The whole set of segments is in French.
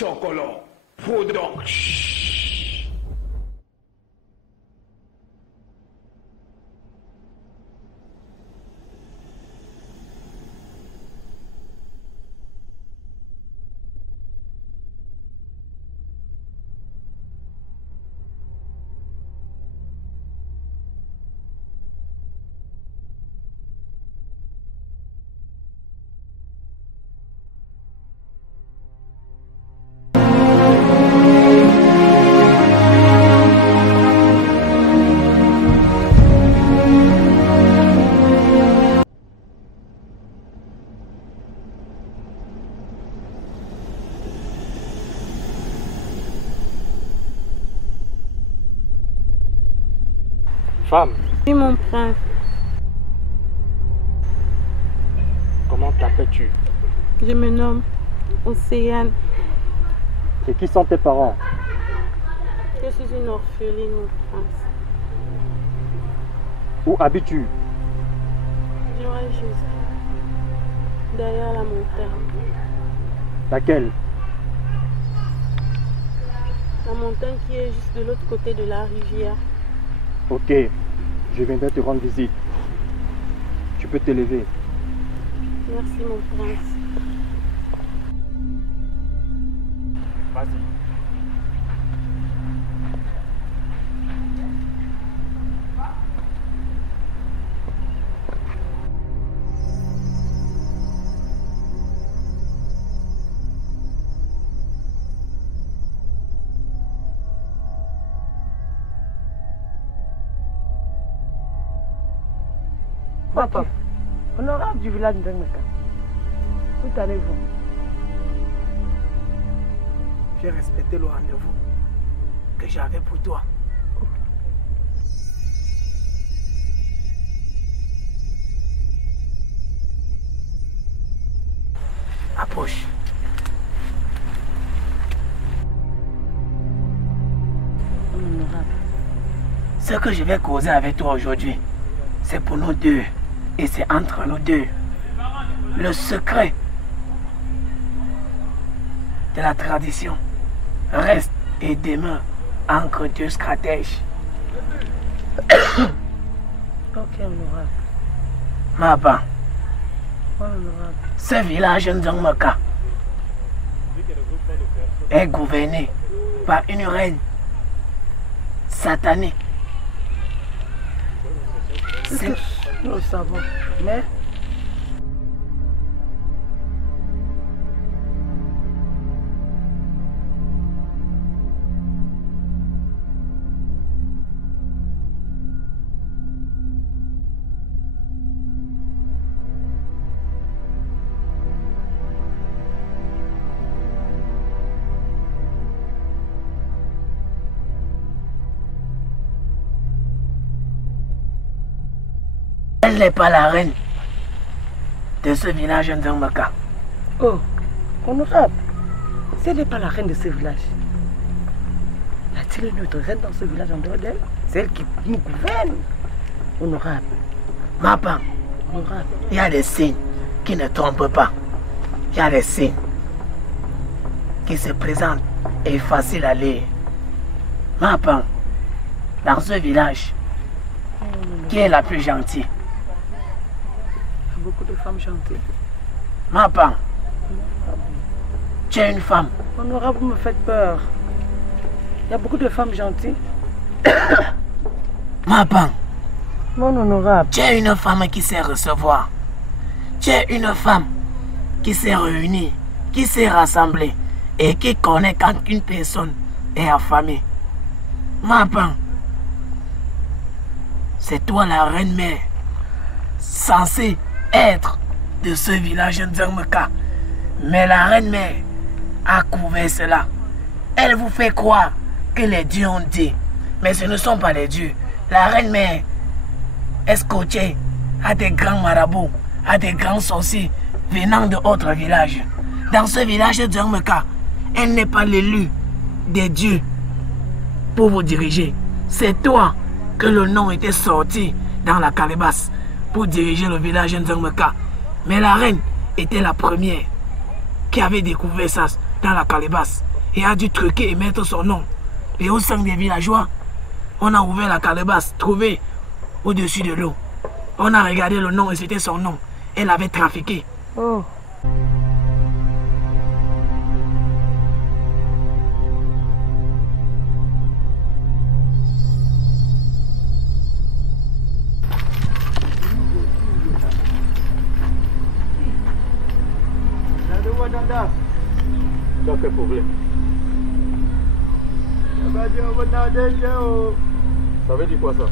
Chocolat Production. Femme. Oui, mon prince. Comment t'appelles-tu? Je me nomme Océane. Et qui sont tes parents? Je suis une orpheline, mon prince. Où habites-tu? Je reste juste derrière la montagne. Laquelle? La montagne qui est juste de l'autre côté de la rivière. Ok, je viendrai te rendre visite. Tu peux te lever. Merci, mon prince. Vas-y. Papa, honorable du village de Ndengmeka, où allez-vous? J'ai respecté le rendez-vous que j'avais pour toi. Approche. Honorable. Ce que je vais causer avec toi aujourd'hui, c'est pour nous deux. Et c'est entre nous deux. Le secret de la tradition reste et demeure entre deux stratèges. Ok, honorable. Maba, Honorable. ce village Ndongmeka est gouverné par une reine satanique. C'est Nous le savons, mais elle n'est pas la reine de ce village Ndongmeka. oh, honorable, si elle n'est pas la reine de ce village, y a-t-il une autre reine dans ce village en dehors d'elle? C'est elle qui nous gouverne. Honorable. Maba, Honorable. il y a des signes qui ne trompent pas. Il y a des signes qui se présentent et faciles à lire. Maba, dans ce village, qui est la plus gentille? Il y a beaucoup de femmes gentilles. Maba, tu es une femme. Honorable, vous me faites peur. Il y a beaucoup de femmes gentilles. Maba, Mon honorable. tu es une femme qui sait recevoir. Tu es une femme qui sait réunir, qui sait rassembler et qui connaît quand une personne est affamée. Maba, c'est toi la reine mère, censée être de ce village Ndongmeka. Mais la reine mère a couvert cela. Elle vous fait croire que les dieux ont dit, mais ce ne sont pas les dieux. La reine mère est scotchée à des grands marabouts, à des grands sorciers venant d'autres villages. Dans ce village de Ndongmeka, elle n'est pas l'élu des dieux pour vous diriger. C'est toi que le nom était sorti dans la calebasse pour diriger le village Ndongmeka. Mais la reine était la première qui avait découvert ça dans la calebasse. et a dû truquer et mettre son nom. Et au sein des villageois, on a ouvert la calebasse trouvée au-dessus de l'eau. On a regardé le nom et c'était son nom. Elle avait trafiqué. Oh. Tu as quel problème? Ça veut dire quoi ça?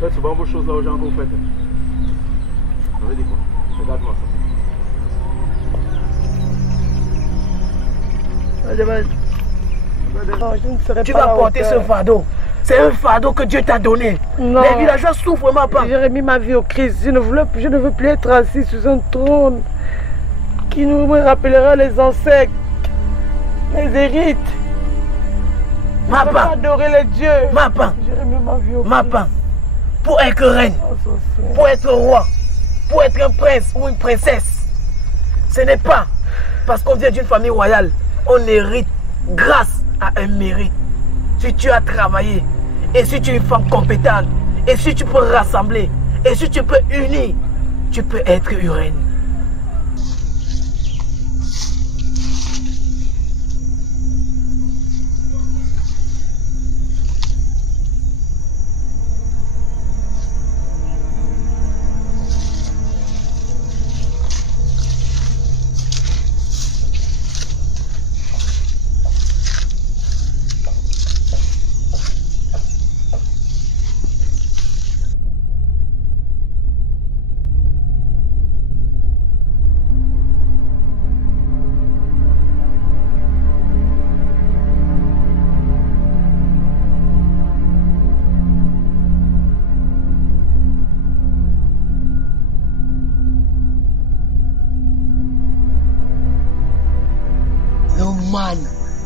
Faites souvent vos choses là aux gens que vous faites. Ça veut dire quoi? Regarde-moi ça. Tu vas porter ce fardeau. C'est un fardeau que Dieu t'a donné. Non. Les villageois souffrent vraiment pas. J'ai remis ma vie au Christ. Je ne veux plus être assis sur un trône qui nous rappellera les ancêtres, les hérites. Je ne veux pas adorer les dieux. J'ai remis ma vie au Christ. Pour être reine, pour être roi, pour être un prince ou une princesse, ce n'est pas parce qu'on vient d'une famille royale. On hérite grâce à un mérite. Si tu as travaillé, et si tu es une femme compétente, et si tu peux rassembler, et si tu peux unir, tu peux être une reine.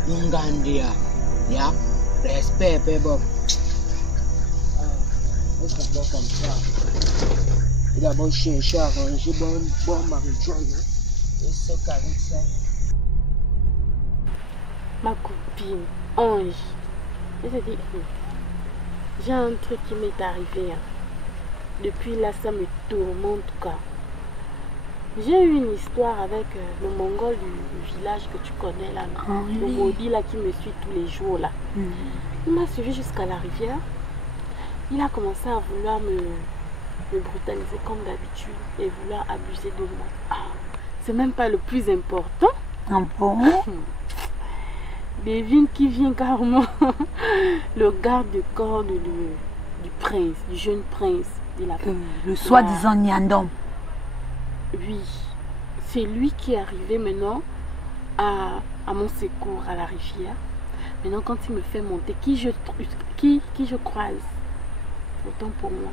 Ngandia, ya, respect, Bob. C'est bon comme ça. Il a bon chien, chat, j'ai bon marijuana. Et c'est qu'avec ça. Ma copine, Ange, je te dis, j'ai un truc qui m'est arrivé. Depuis là, ça me tourmente quoi. J'ai eu une histoire avec le Mongol du village que tu connais là, le maudit là qui me suit tous les jours là. Il m'a suivi jusqu'à la rivière. Il a commencé à vouloir me brutaliser comme d'habitude et vouloir abuser de moi. Ah, c'est même pas le plus important. Devine qui vient carrément le garde du corps du prince, du jeune prince. Le soi-disant Nyandom. Oui, c'est lui qui est arrivé maintenant à mon secours à la rivière. Maintenant, quand il me fait monter, qui je croise, autant pour moi.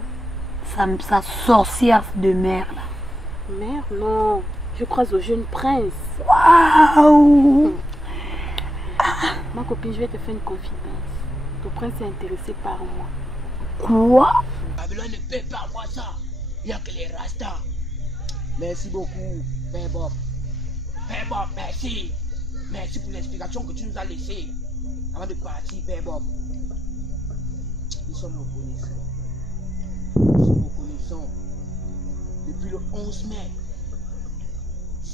Sa sorcière de mère là. Mère, non. Je croise au jeune prince. Waouh! Ma copine, je vais te faire une confidence. Ton prince est intéressé par moi. Quoi? Babylone ne paie pas moi ça. Il n'y a que les rastas. Merci beaucoup, Père Bob. Père Bob, merci. Merci pour l'explication que tu nous as laissée. Avant de partir, Père Bob. Nous sommes reconnaissants. Nous sommes reconnaissants. Depuis le 11 mai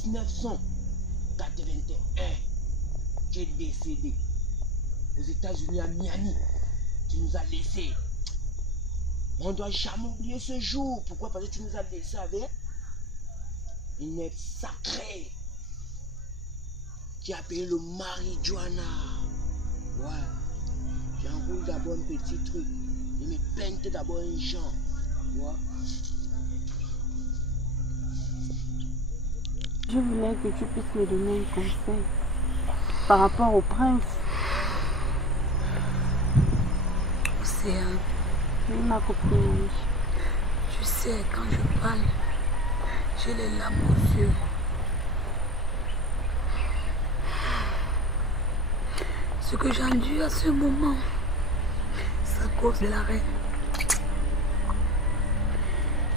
1981, tu es décédé aux États-Unis à Miami. Tu nous as laissés. On ne doit jamais oublier ce jour. Pourquoi? Parce que tu nous as laissés avec une aide sacrée qui a payé le marijuana. Ouais. J'enroule d'abord un petit truc. Je me peinte d'abord un genre. Ouais. Je voulais que tu puisses me donner un conseil par rapport au prince. Océane. Oui, ma copine. Tu sais, quand je parle, j'ai les larmes aux yeux. Ce que j'ai entendu à ce moment, c'est à cause de la reine.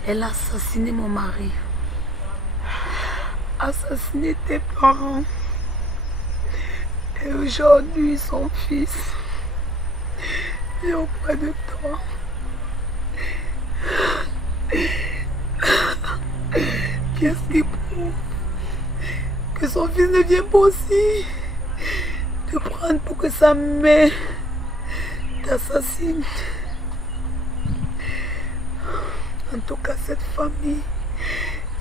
Elle a assassiné mon mari, assassiné tes parents, Et aujourd'hui, son fils est auprès de toi. Qu'est-ce qui prouve que son fils ne vient pas aussi te prendre pour que sa mère t'assassine? En tout cas, cette famille,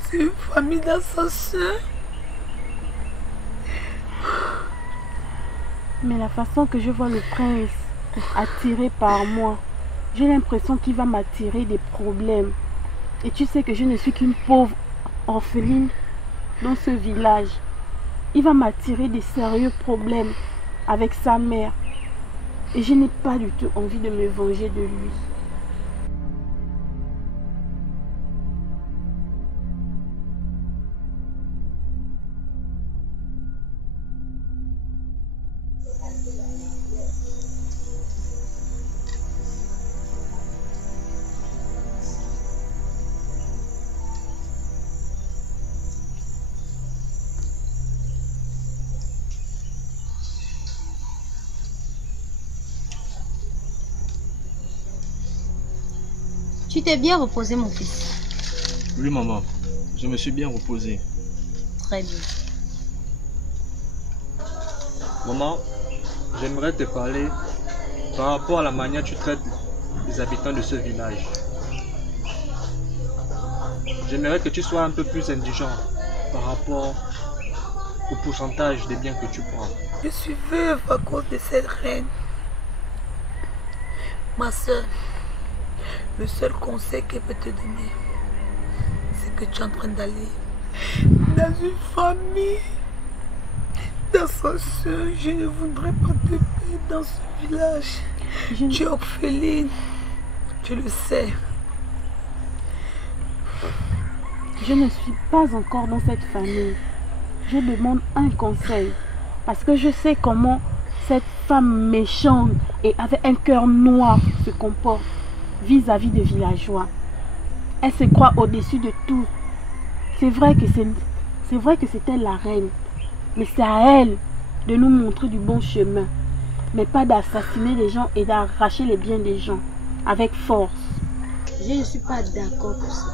c'est une famille d'assassins. Mais la façon que je vois le prince attiré par moi, j'ai l'impression qu'il va m'attirer des problèmes. Et tu sais que je ne suis qu'une pauvre orpheline dans ce village. Il va m'attirer des sérieux problèmes avec sa mère. Et je n'ai pas du tout envie de me venger de lui. Tu t'es bien reposé, mon fils? Oui, maman. Je me suis bien reposé. Très bien. Maman, j'aimerais te parler par rapport à la manière dont tu traites les habitants de ce village. J'aimerais que tu sois un peu plus indulgent par rapport au pourcentage des biens que tu prends. Je suis veuve à cause de cette reine. Ma soeur, le seul conseil qu'elle peut te donner, c'est que tu es en train d'aller dans une famille d'assassins. Je ne voudrais pas te perdre dans ce village. Tu es orpheline, tu le sais. Je ne suis pas encore dans cette famille. Je demande un conseil. Parce que je sais comment cette femme méchante et avec un cœur noir se comporte vis-à-vis des villageois. Elle se croit au-dessus de tout. C'est vrai que c'est elle la reine. Mais c'est à elle de nous montrer du bon chemin. Mais pas d'assassiner les gens et d'arracher les biens des gens avec force. Je ne suis pas d'accord pour ça.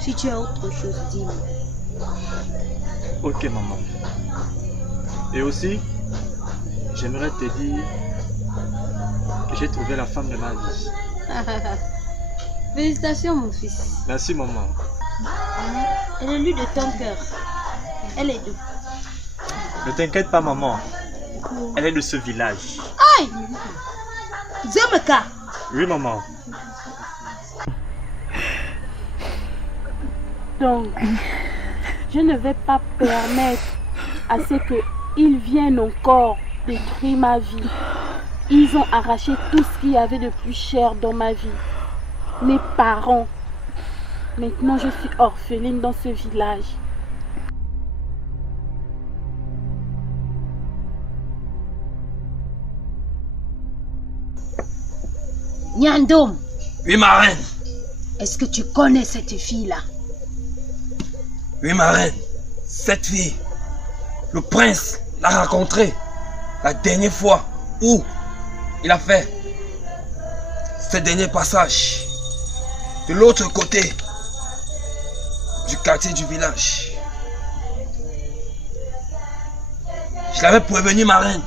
Si tu as autre chose, dis-moi. Ok, maman. Et aussi, j'aimerais te dire que j'ai trouvé la femme de ma vie. Félicitations, mon fils. Merci, maman. Elle est lui de ton cœur. Elle est d'où? Ne t'inquiète pas, maman. Elle est de ce village. Aïe! Zemeka! Oui, maman. Donc, je ne vais pas permettre à ce qu'ils viennent encore détruire ma vie. Ils ont arraché tout ce qu'il y avait de plus cher dans ma vie. Mes parents. Maintenant, je suis orpheline dans ce village. Nyandom! Oui, ma reine. Est-ce que tu connais cette fille-là? Oui, ma reine. Cette fille, le prince l'a rencontrée la dernière fois où il a fait ce dernier passage de l'autre côté du quartier du village. Je l'avais prévenu, ma reine.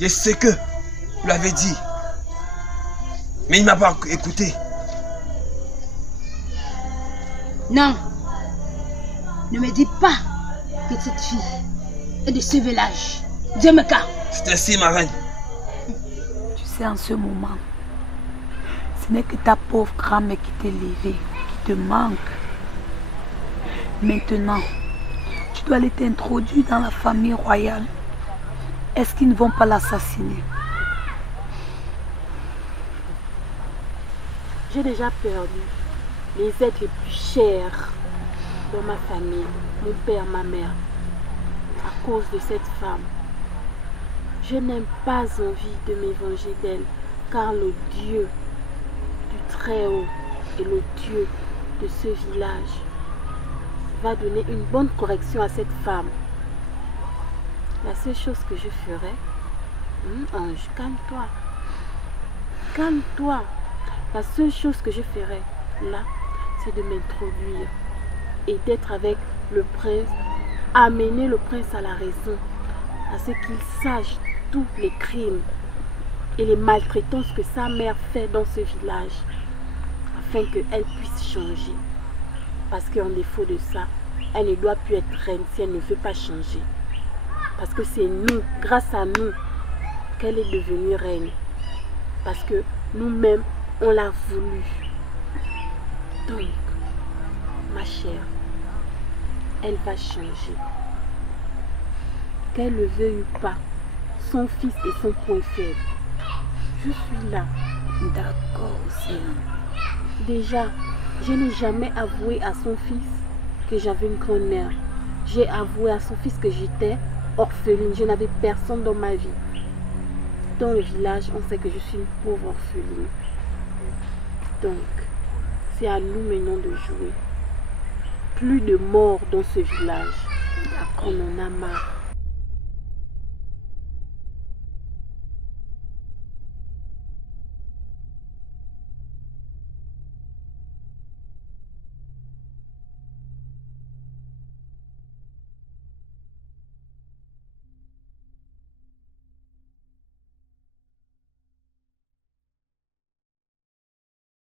Je sais que vous l'avez dit. Mais il ne m'a pas écouté. Non. Ne me dis pas que cette fille est de ce village. Zemeka. C'est ainsi, ma reine. Tu sais, en ce moment, ce n'est que ta pauvre grand-mère qui t'est levée, qui te manque. Maintenant, tu dois aller t'introduire dans la famille royale. Est-ce qu'ils ne vont pas l'assassiner? J'ai déjà perdu les êtres les plus chers dans ma famille, mon père, ma mère, à cause de cette femme. Je n'ai pas envie de me venger d'elle, car le Dieu du Très-Haut et le Dieu de ce village va donner une bonne correction à cette femme. La seule chose que je ferais, Ange, calme-toi. Calme-toi. La seule chose que je ferais là, c'est de m'introduire et d'être avec le prince, amener le prince à la raison, à ce qu'il sache tous les crimes et les maltraitances que sa mère fait dans ce village, afin qu'elle puisse changer. Parce qu'en défaut de ça, elle ne doit plus être reine si elle ne veut pas changer. Parce que c'est nous, grâce à nous, qu'elle est devenue reine. Parce que nous-mêmes, on l'a voulu. Donc, ma chère, elle va changer. Qu'elle le veuille ou pas, son fils est son point faible. Je suis là. D'accord, Océane. Déjà, je n'ai jamais avoué à son fils que j'avais une grand-mère. J'ai avoué à son fils que j'étais orpheline. Je n'avais personne dans ma vie. Dans le village, on sait que je suis une pauvre orpheline. Donc, c'est à nous maintenant de jouer. Plus de morts dans ce village. On en a marre.